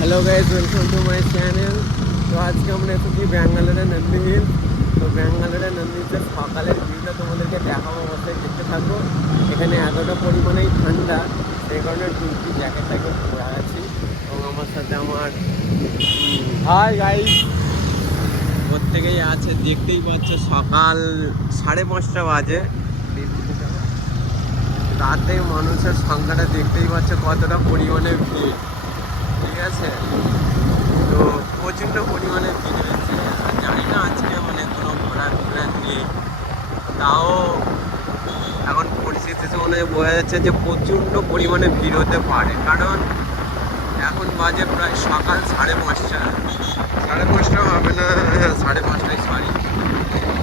Hello guys, welcome to my channel. তো আজকে আমরা এসেছি ব্যাঙ্গালোরে নন্দী হিল। তো ব্যাঙ্গালোরে নন্দী হিলের সকালের ভিউটা তোমাদেরকে দেখাবো, অবশ্যই দেখতে থাকো। এখানে এতটা পরিমাণেই ঠান্ডা, সেই কারণে টুপি জ্যাকেট ট্যাকেট পরে আছি। এবং আমার সাথে আমার হাই গাইজ প্রত্যেকেই আছে। দেখতেই পাচ্ছ সকাল 5:30 বাজে। রাতে মানুষের সংখ্যাটা দেখতেই পাচ্ছ কতটা পরিমাণে ভিড়। ঠিক আছে, তো প্রচণ্ড পরিমাণে ভিড় হয়েছে। জানি না আজকে মানে কোনো ঘোরার নেই, তাও এখন পরিস্থিতি মনে বোঝা যাচ্ছে যে প্রচণ্ড পরিমাণে ভিড় হতে পারে। কারণ এখন বাজে প্রায় সকাল 5:30। 5:30 হবে না, 5:30 সরি।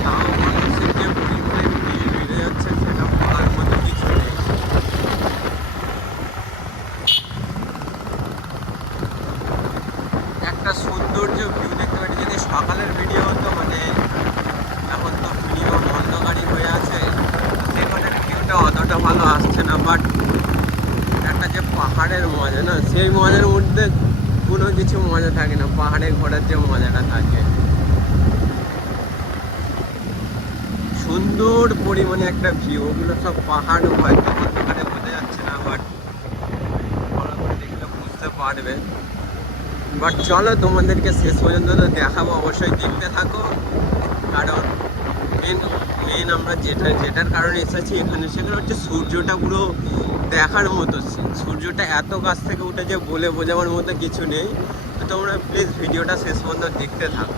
তাও মানুষের যে পরিমাণে ভিড় বেড়ে যাচ্ছে সেটা বলার মতো কিছু নেই। একটা সৌন্দর্য ভিউ দেখতে পাচ্ছি। যদি সকালের ভিডিও হতো, মানে এখন তো ভিডিও অন্ধকারই হয়ে আছে, সেখানের ভিউটা অতটা ভালো আসছে না। বাট একটা যে পাহাড়ের মজা না, সেই মজার মধ্যে কোনো কিছু মজা থাকে না। পাহাড়ে ঘোরার যে মজাটা থাকে, সুন্দর পরিমাণে একটা ভিউ। ওগুলো সব পাহাড়, হয়তো অন্ধকারে বোঝা যাচ্ছে না, বাট ভালো করে দেখলে বুঝতে পারবে। বাট চলো তোমাদেরকে শেষ পর্যন্ত তো দেখাবো, অবশ্যই দেখতে থাকো। কারণ মেন আমরা যেটার কারণে এসেছি এখানে, সেগুলো হচ্ছে সূর্যটা পুরো দেখার মতো। সূর্যটা এত কাছ থেকে উঠে যে বলে বোঝাবার মতো কিছু নেই। তো তোমরা প্লিজ ভিডিওটা শেষ পর্যন্ত দেখতে থাকো।